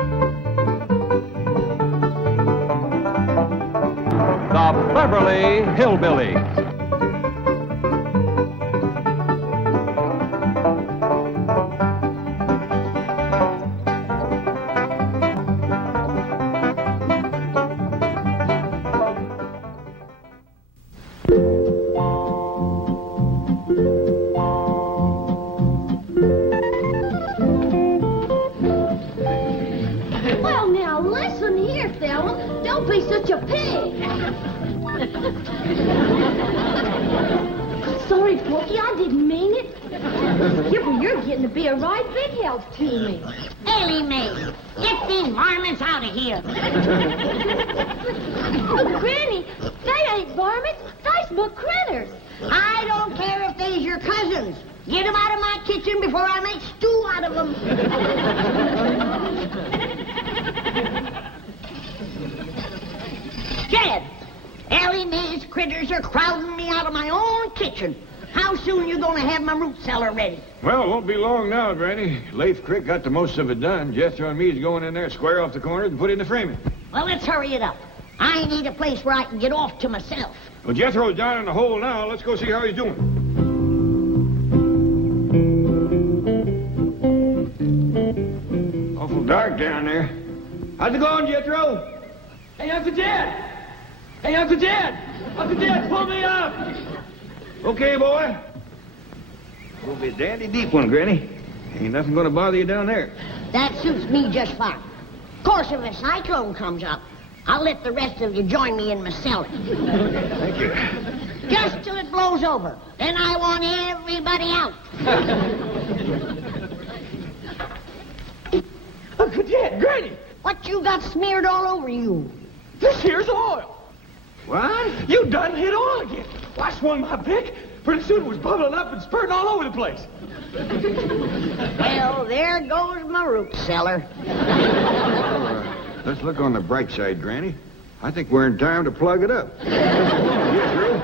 The Beverly Hillbillies. Well, now, listen here, fella. Don't be such a pig. Sorry, Porky, I didn't mean it. You're getting to be a right big help to me. Ellie Mae, get these varmints out of here. Oh, Granny, they ain't varmints. They's but critters. I don't care if they's your cousins. Get them out of my kitchen before I make stew out of them. Jed, Ellie Mae's critters are crowding me out of my own kitchen. How soon you gonna have my root cellar ready? Well, it won't be long now, Granny. Leif Crick got the most of it done. Jethro and me's going in there, square off the corners, and put in the framing. Well, let's hurry it up. I need a place where I can get off to myself. Well, Jethro's down in the hole now. Let's go see how he's doing. Awful dark down there. How's it going, Jethro? Hey, Uncle Jed! Hey, Uncle Jed! Uncle Jed, pull me up! Okay, boy. Will be a dandy deep one, Granny. Ain't nothing gonna bother you down there. That suits me just fine. Of course, if a cyclone comes up, I'll let the rest of you join me in my cellar. Thank you. Just till it blows over. Then I want everybody out. Uncle Jed, Granny! What you got smeared all over you? This here's oil! What? You done hit oil again. Well, I swung my pick. Pretty soon it was bubbling up and spurting all over the place. Well, there goes my root cellar. Let's look on the bright side, Granny. I think we're in time to plug it up. Jethro,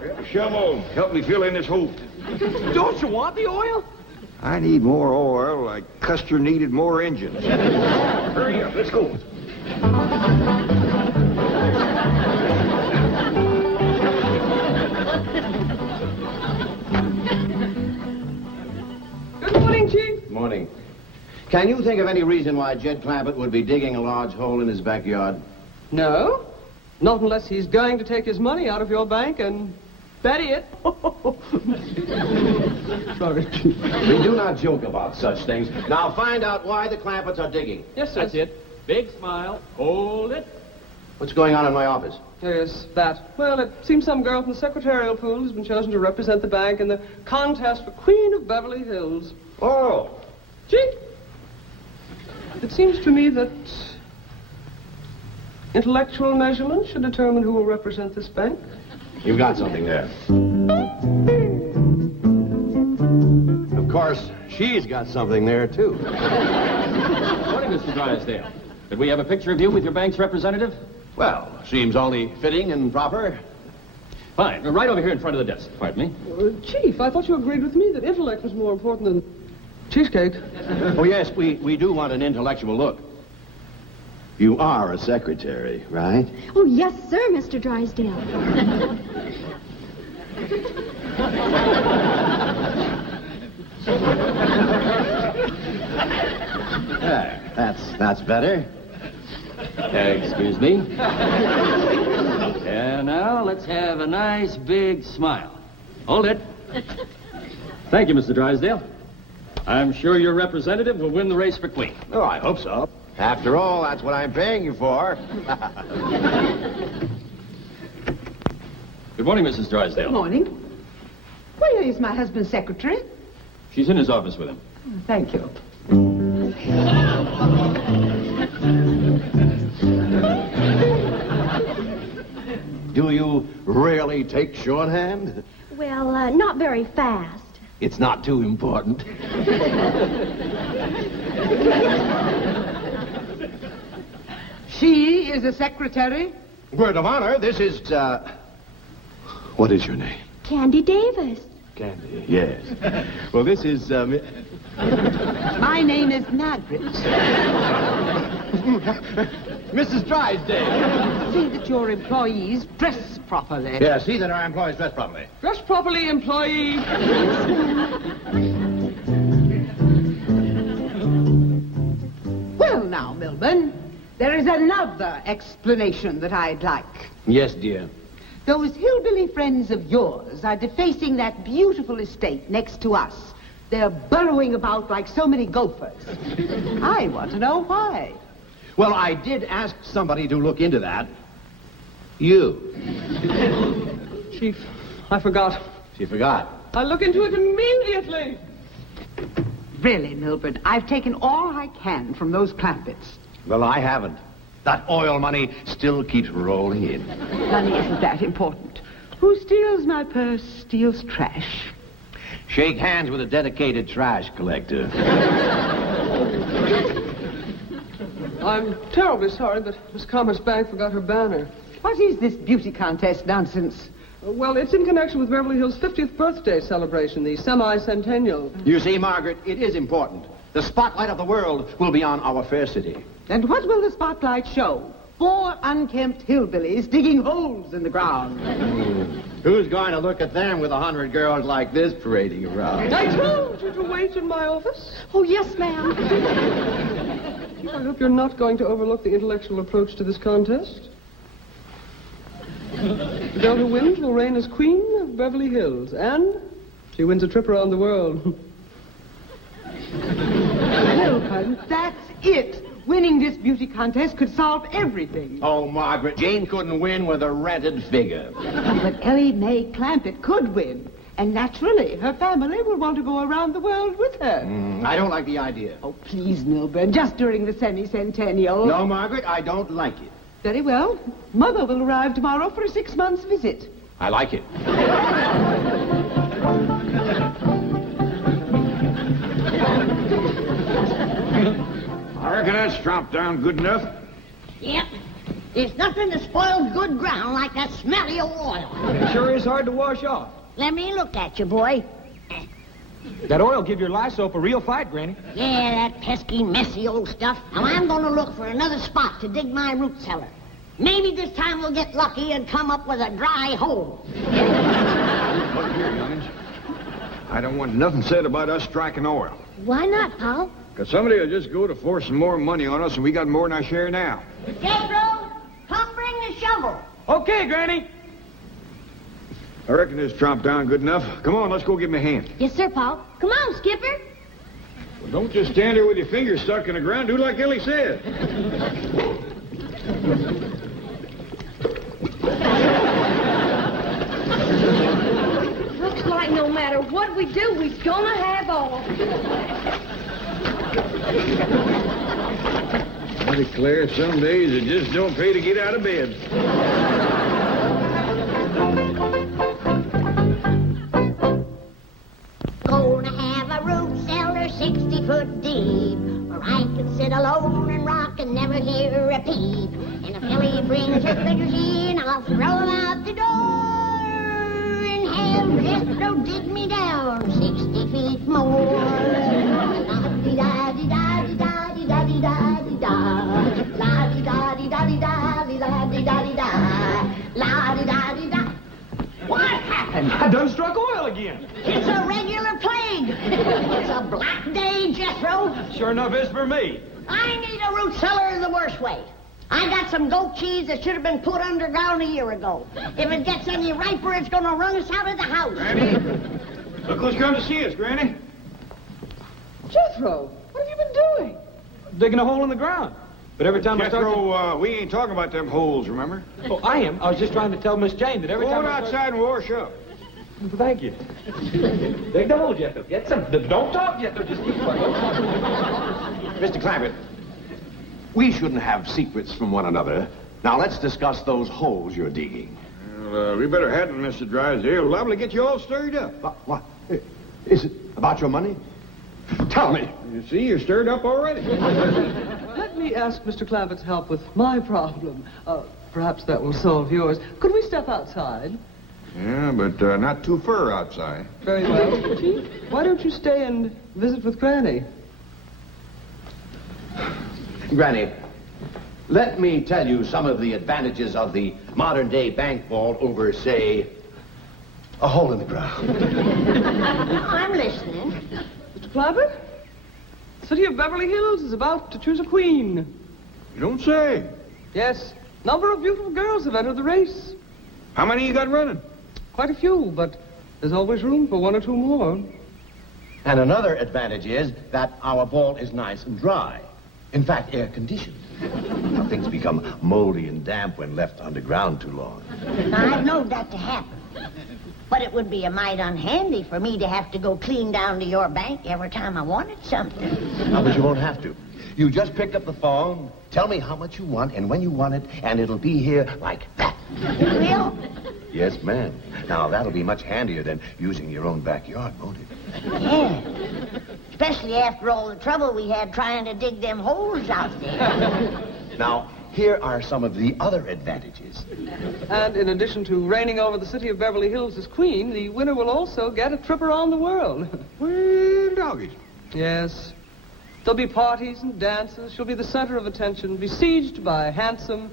grab a shovel. Help me fill in this hole. Don't you want the oil? I need more oil like Custer needed more engines. Hurry up, let's go. Good morning, Chief. Morning. Can you think of any reason why Jed Clampett would be digging a large hole in his backyard? No, not unless he's going to take his money out of your bank and bury it. Sorry, Chief. We do not joke about such things. Now find out why the Clampetts are digging. Yes, sir. That's it. Big smile. Hold it. What's going on in my office? Yes, that. Well, it seems some girl from the secretarial pool has been chosen to represent the bank in the contest for Queen of Beverly Hills. Oh, Chief, it seems to me that intellectual measurement should determine who will represent this bank. You've got something there. Of course, she's got something there, too. Morning, Mr. Drysdale. Could we have a picture of you with your bank's representative? Well, seems only fitting and proper. Fine. Right over here in front of the desk. Pardon me. Chief, I thought you agreed with me that intellect was more important than cheesecake. Oh, yes, we do want an intellectual look. You are a secretary, right? Oh, yes, sir, Mr. Drysdale. There, that's better. Excuse me. And now let's have a nice big smile. Hold it. Thank you, Mr. Drysdale. I'm sure your representative will win the race for Queen. Oh, I hope so. After all, that's what I'm paying you for. Good morning, Mrs. Drysdale. Good morning. Where is my husband's secretary? She's in his office with him. Thank you. Do you really take shorthand? Well, not very fast. It's not too important. She is a secretary? Word of honor, this is, what is your name? Candy Davis. Candy, yes. Well, this is, My name is Margaret. Mrs. Drysdale. See that your employees dress properly. Yeah, see that our employees dress properly. Dress properly, employee. Well, now, Milburn, there is another explanation that I'd like. Yes, dear. Those hillbilly friends of yours are defacing that beautiful estate next to us. They're burrowing about like so many gophers. I want to know why. Well, I did ask somebody to look into that. You. Chief, I forgot. She forgot. I'll look into it immediately. Really, Milburn, I've taken all I can from those Clampetts. Well, I haven't. That oil money still keeps rolling in. Money isn't that important. Who steals my purse steals trash. Shake hands with a dedicated trash collector. I'm terribly sorry, but Miss Commerce Bank forgot her banner. What is this beauty contest nonsense? Well, it's in connection with Beverly Hills' 50th birthday celebration, the semi-centennial. You see, Margaret, it is important. The spotlight of the world will be on our fair city. And what will the spotlight show? 4 unkempt hillbillies digging holes in the ground. Who's going to look at them with 100 girls like this parading around? I told you to wait in my office. Oh, yes, ma'am. I hope you're not going to overlook the intellectual approach to this contest. The girl who wins will reign as queen of Beverly Hills, and she wins a trip around the world. Milburn, that's it. Winning this beauty contest could solve everything. Oh, Margaret, Jane couldn't win with a rented figure. But Ellie Mae Clampett could win. And naturally, her family will want to go around the world with her. I don't like the idea. Oh, please, Milburn, just during the semi-centennial. No, Margaret, I don't like it. Very well. Mother will arrive tomorrow for a 6-month visit. I like it. I reckon that's chopped down good enough. Yep. There's nothing that spoils good ground like that smelly old oil. It sure is hard to wash off. Let me look at you, boy. That oil give your lye soap a real fight, Granny. Yeah, that pesky, messy old stuff. Now, I'm going to look for another spot to dig my root cellar. Maybe this time we'll get lucky and come up with a dry hole. Look here, youngins. I don't want nothing said about us striking oil. Why not, Paul? Because somebody will just go to forcing more money on us, and we got more than our share now. Jethro, come bring the shovel. Okay, Granny. I reckon this chopped down good enough. Come on, let's go give him a hand. Yes, sir, Paul. Come on, Skipper. Well, don't just stand there with your fingers stuck in the ground. Do like Ellie said. Looks like no matter what we do, we're gonna have all. I declare, some days it just don't pay to get out of bed. Gonna have a root cellar 60 foot deep, where I can sit alone and rock and never hear a peep. And if Ellie brings her figures in, I'll throw them out the door and have Jethro dig me down 60 feet more. La-di-da-di-da-di-da-di-da-di-da-di-da. La-di-da-di-da-di-da-di-da-di-da-di-da. La-di-da-di-da. What happened? I done struck oil again. It's a regular plague. It's a black day, Jethro. Sure enough is for me. I need a root cellar the worst way. I got some goat cheese that should have been put underground a year ago. If it gets any riper, it's going to run us out of the house. Granny, look who's come to see us, Granny. Jethro, what have you been doing? Digging a hole in the ground. But every time I start... Jethro, we ain't talking about them holes, remember? Oh, I am. I was just trying to tell Miss Jane that every Go time on outside and wash up. Thank you. Dig the hole, Jethro. Get some... Don't talk, Jethro. Just keep quiet. Mr. Clampett, we shouldn't have secrets from one another. Now, let's discuss those holes you're digging. Well, we better hadn't, Mr. Drysdale. Liable to get you all stirred up. What? Is it about your money? Tell me. You see, you're stirred up already. Let me ask Mr. Clampett's help with my problem. Perhaps that will solve yours. Could we step outside? Yeah, but not too far outside. Very well. Chief, why don't you stay and visit with Granny? Granny, Let me tell you some of the advantages of the modern-day bank vault over, say, a hole in the ground. I'm listening. Mr. Clampett, the city of Beverly Hills is about to choose a queen. You don't say. Yes, a number of beautiful girls have entered the race. How many you got running? Quite a few, but there's always room for one or two more. And another advantage is that our vault is nice and dry. In fact, air-conditioned. Now, things become moldy and damp when left underground too long. Now, I've known that to happen. But it would be a mite unhandy for me to have to go clean down to your bank every time I wanted something. No, but you won't have to. You just pick up the phone, tell me how much you want and when you want it, and it'll be here like that. It will? Yes, ma'am. Now, that'll be much handier than using your own backyard, won't it? Yeah. Especially after all the trouble we had trying to dig them holes out there. Now, here are some of the other advantages. And in addition to reigning over the city of Beverly Hills as queen, the winner will also get a trip around the world. Well, doggies. Yes. There'll be parties and dances. She'll be the center of attention, besieged by handsome,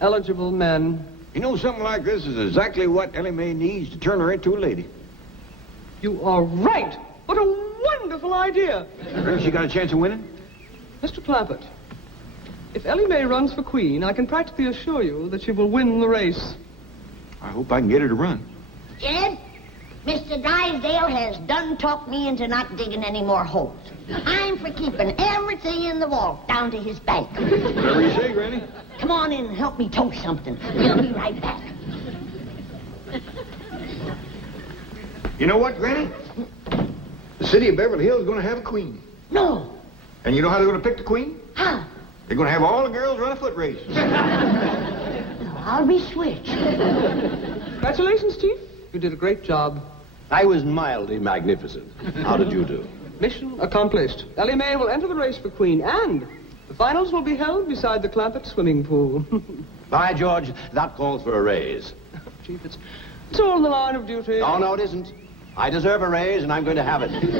eligible men. You know, something like this is exactly what Ellie Mae needs to turn her into a lady. You are right. What a wonderful idea. Well, she got a chance of winning? Mr. Clampett, if Ellie Mae runs for queen, I can practically assure you that she will win the race. I hope I can get her to run. Jed, Mr. Drysdale has done talked me into not digging any more holes. I'm for keeping everything in the vault down to his bank. Whatever you say, Granny. Come on in and help me toast something. We'll be right back. You know what, Granny? The city of Beverly Hills is going to have a queen. No. And you know how they're going to pick the queen? How? They're going to have all the girls run a foot race. I'll be switched. Congratulations, Chief. You did a great job. I was mildly magnificent. How did you do? Mission accomplished. Ellie Mae will enter the race for queen, and the finals will be held beside the Clampett swimming pool. By George, that calls for a raise. Chief, it's all in the line of duty. Oh, no, it isn't. I deserve a raise, and I'm going to have it. Here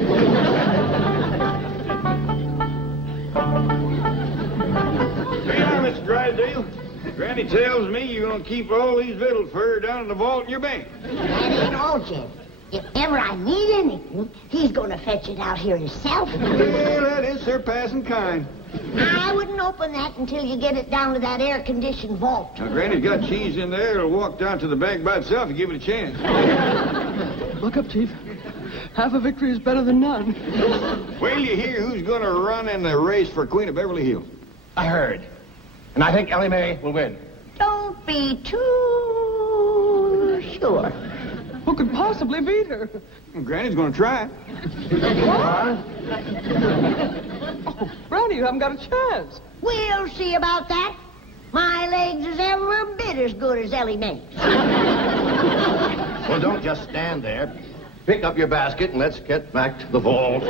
you are, Mr. Drysdale. Granny tells me you're going to keep all these victuals for her down in the vault in your bank. That ain't all, Jed. If ever I need anything, he's going to fetch it out here himself. Well, that is surpassing kind. I wouldn't open that until you get it down to that air-conditioned vault. Now, Granny's got cheese in there. It'll walk down to the bank by itself and give it a chance. Look up, Chief. Half a victory is better than none. Wait till you hear who's going to run in the race for Queen of Beverly Hills. I heard. And I think Ellie Mae will win. Don't be too sure. Who could possibly beat her? Well, Granny's going to try. Oh, Brownie, you haven't got a chance. We'll see about that. My legs is every bit as good as Ellie Mae's. Well, don't just stand there. Pick up your basket and let's get back to the vault.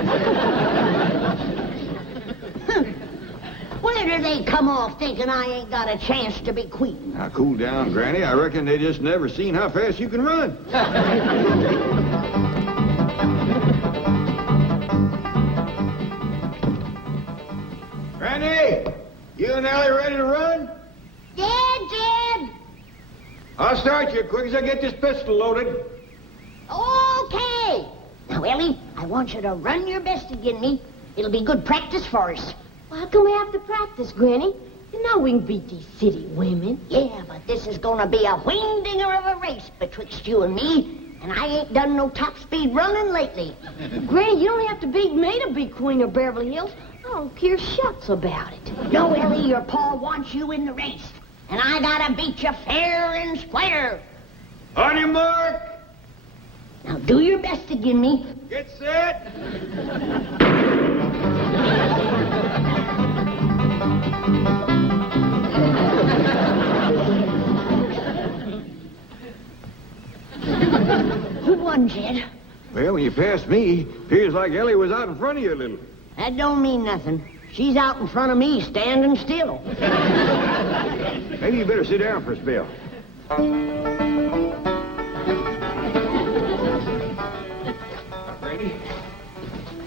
Where do they come off thinking I ain't got a chance to be queen? Now, cool down, Granny. I reckon they just never seen how fast you can run. Granny, you and Ellie ready to run? Jed! I'll start you as quick as I get this pistol loaded. Okay. Now, Ellie, I want you to run your best again me. It'll be good practice for us. Well, how come we have to practice, Granny? You know we can beat these city women. Yeah, but this is gonna be a wing-dinger of a race betwixt you and me, and I ain't done no top-speed running lately. Granny, you don't have to beat me to be queen of Beverly Hills. I don't care shucks about it. No, Ellie, your pa wants you in the race, and I gotta beat you fair and square. On your mark. Now, do your best again me. Get set. Who won, Jed? Well, when you passed me, appears like Ellie was out in front of you a little. That don't mean nothing. She's out in front of me, standing still. Maybe you better sit down for a spell.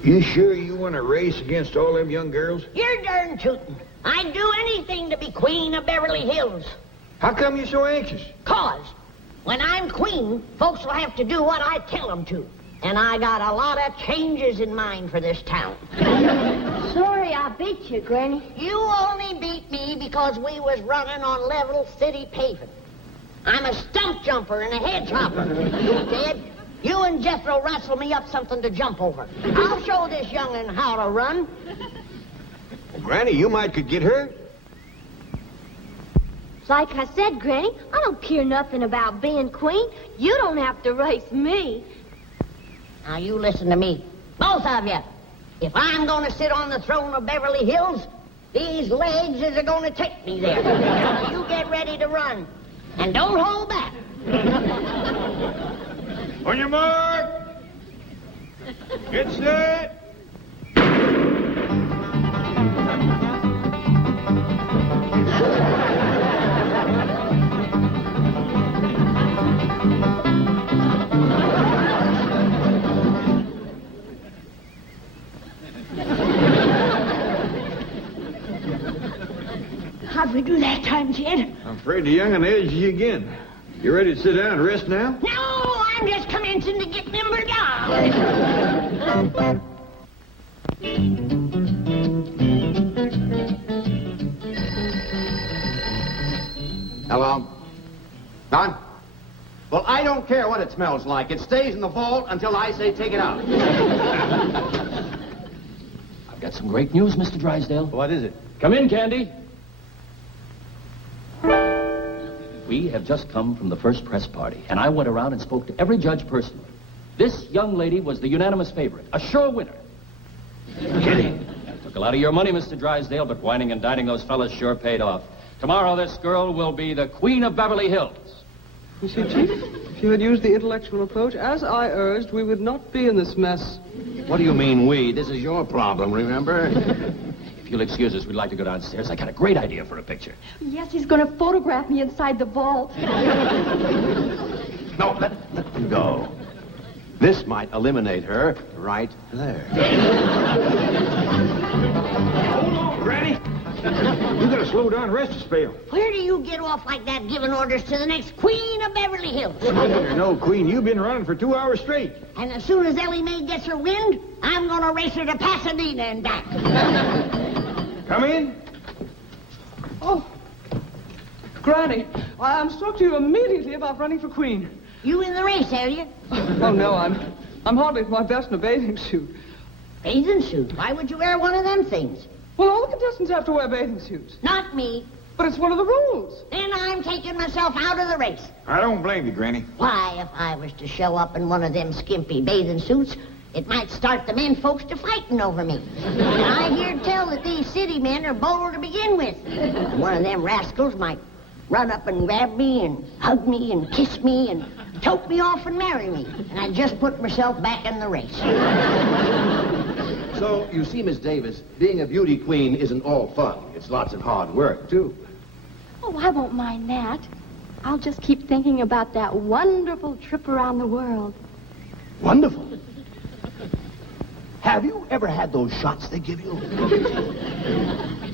You sure you want to race against all them young girls? You're darn tootin'. I'd do anything to be queen of Beverly Hills. How come you're so anxious? 'Cause when I'm queen, folks will have to do what I tell them to. And I got a lot of changes in mind for this town. Sorry I beat you, Granny. You only beat me because we was running on level city paving. I'm a stump jumper and a hedge hopper. Jed, you and Jethro wrestle me up something to jump over. I'll show this young'un how to run. Well, Granny, you might could get hurt. Like I said, Granny, I don't care nothing about being queen. You don't have to race me. Now, you listen to me. Both of you. If I'm going to sit on the throne of Beverly Hills, these legs is going to take me there. Now, you get ready to run. And don't hold back. On your mark. Get set. How'd we do that time, Jed? I'm afraid the young'un edged you again. You ready to sit down and rest now? No, I'm just commencing to get nimbered down. Hello? Don? Well, I don't care what it smells like. It stays in the vault until I say take it out. I've got some great news, Mr. Drysdale. What is it? Come in, Candy. We have just come from the first press party, and I went around and spoke to every judge personally. This young lady was the unanimous favorite, a sure winner. Kidding. Took a lot of your money, Mr. Drysdale, but whining and dining those fellas sure paid off. Tomorrow, this girl will be the queen of Beverly Hills. You see, Chief, if you had used the intellectual approach, as I urged, we would not be in this mess. What do you mean, we? This is your problem, remember? If you'll excuse us, we'd like to go downstairs. I got a great idea for a picture. Yes, he's going to photograph me inside the vault. No, let them go. This might eliminate her right there. Hold on, Granny. You gotta slow down, rest a spell. Where do you get off like that giving orders to the next queen of Beverly Hills? You're no queen. You've been running for 2 hours straight. And as soon as Ellie Mae gets her wind, I'm going to race her to Pasadena and back. Come in. Oh, Granny, I'm struck to you immediately about running for queen. You in the race, are you? Oh, no, I'm hardly at my best in a bathing suit. Bathing suit? Why would you wear one of them things? Well, all the contestants have to wear bathing suits. Not me. But it's one of the rules. Then I'm taking myself out of the race. I don't blame you, Granny. Why, if I was to show up in one of them skimpy bathing suits, it might start the men folks to fighting over me. And I hear tell that these city men are bold to begin with. One of them rascals might run up and grab me and hug me and kiss me and tote me off and marry me. And I just put myself back in the race. So, you see, Miss Davis, being a beauty queen isn't all fun. It's lots of hard work, too. Oh, I won't mind that. I'll just keep thinking about that wonderful trip around the world. Wonderful. Have you ever had those shots they give you?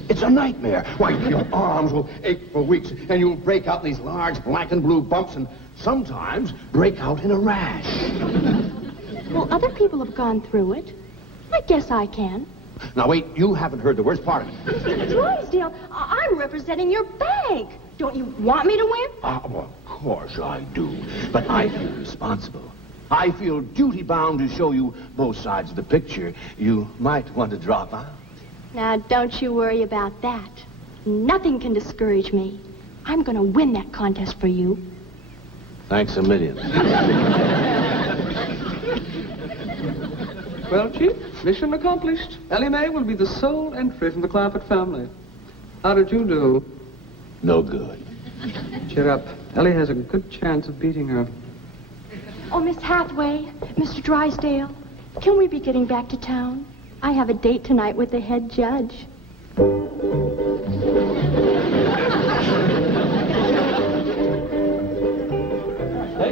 It's a nightmare. Why, your arms will ache for weeks, and you'll break out these large black and blue bumps, and sometimes break out in a rash. Well, other people have gone through it. I guess I can. Now, wait, you haven't heard the worst part of it. Drysdale, I'm representing your bank. Don't you want me to win? Well, of course I do. But I feel responsible. I feel duty-bound to show you both sides of the picture. You might want to drop out. Now, don't you worry about that. Nothing can discourage me. I'm going to win that contest for you. Thanks a million. Well, Chief, mission accomplished. Ellie Mae will be the sole entry from the Clampett family. How did you do? No good. Cheer up. Ellie has a good chance of beating her. Oh, Miss Hathaway, Mr. Drysdale, can we be getting back to town? I have a date tonight with the head judge.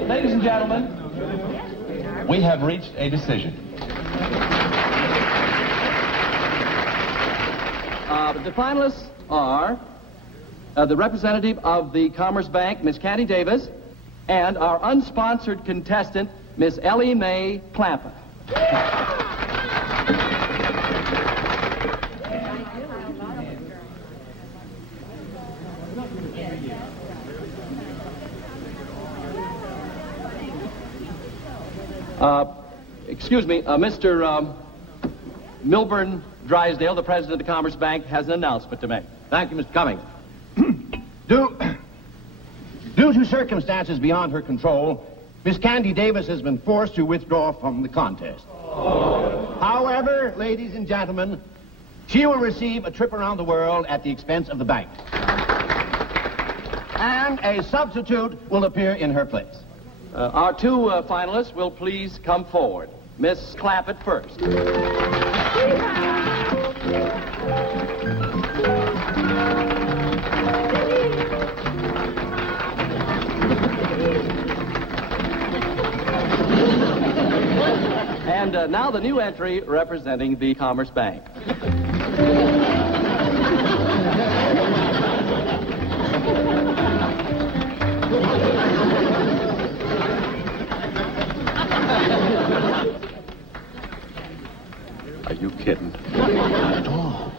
Ladies and gentlemen, we have reached a decision. The finalists are the representative of the Commerce Bank, Miss Candy Davis, and our unsponsored contestant, Miss Ellie Mae Clampett. Excuse me, Mr. Milburn Drysdale, the president of the Commerce Bank, has an announcement to make. Thank you, Mr. Cummings. Due to circumstances beyond her control, Miss Candy Davis has been forced to withdraw from the contest. However, ladies and gentlemen, she will receive a trip around the world at the expense of the bank. And a substitute will appear in her place. Our two finalists will please come forward. Miss Clampett first. And now the new entry representing the Commerce Bank. Are you kidding? Not at all.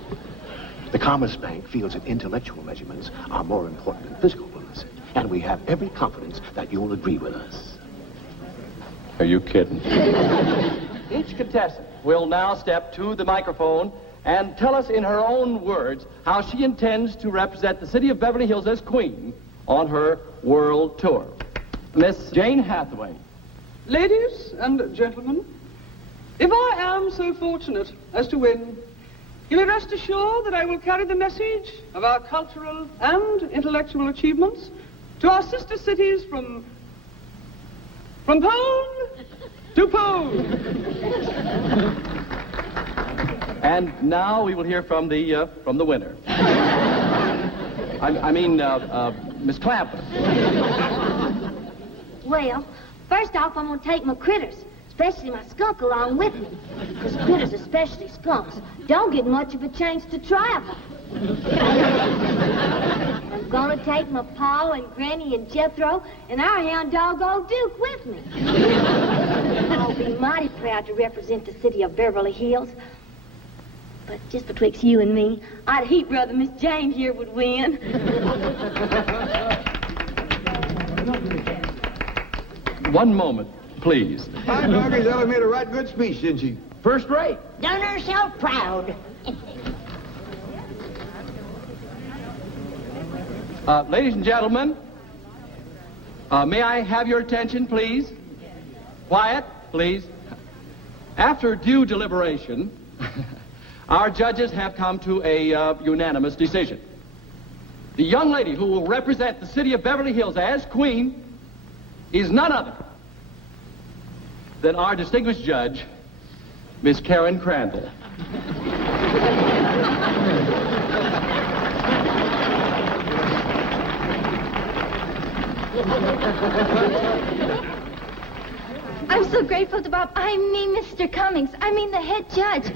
The Commerce Bank feels that intellectual measurements are more important than physical ones, and we have every confidence that you'll agree with us. Are you kidding? Each contestant will now step to the microphone and tell us in her own words how she intends to represent the city of Beverly Hills as queen on her world tour. Miss Jane Hathaway. Ladies and gentlemen, if I am so fortunate as to win, you may rest assured that I will carry the message of our cultural and intellectual achievements to our sister cities from pole to pole. And now we will hear from the winner. I mean, Miss Clampett. Well, first off, I'm going to take my critters, especially my skunk, along with me. Because critters, especially skunks, don't get much of a chance to travel. I'm going to take my Pa and Granny and Jethro and our hound dog, Old Duke, with me. I'll be mighty proud to represent the city of Beverly Hills. But just betwixt you and me, I'd heap rather Miss Jane here would win. One moment, please. My doggy's Ella made a right good speech, didn't she? First rate. Done herself proud. Ladies and gentlemen, may I have your attention, please? Quiet, please. After due deliberation, our judges have come to a unanimous decision. The young lady who will represent the city of Beverly Hills as queen is none other than our distinguished judge, Miss Karen Crandall. I'm so grateful to Bob. I mean, Mr. Cummings. I mean, the head judge.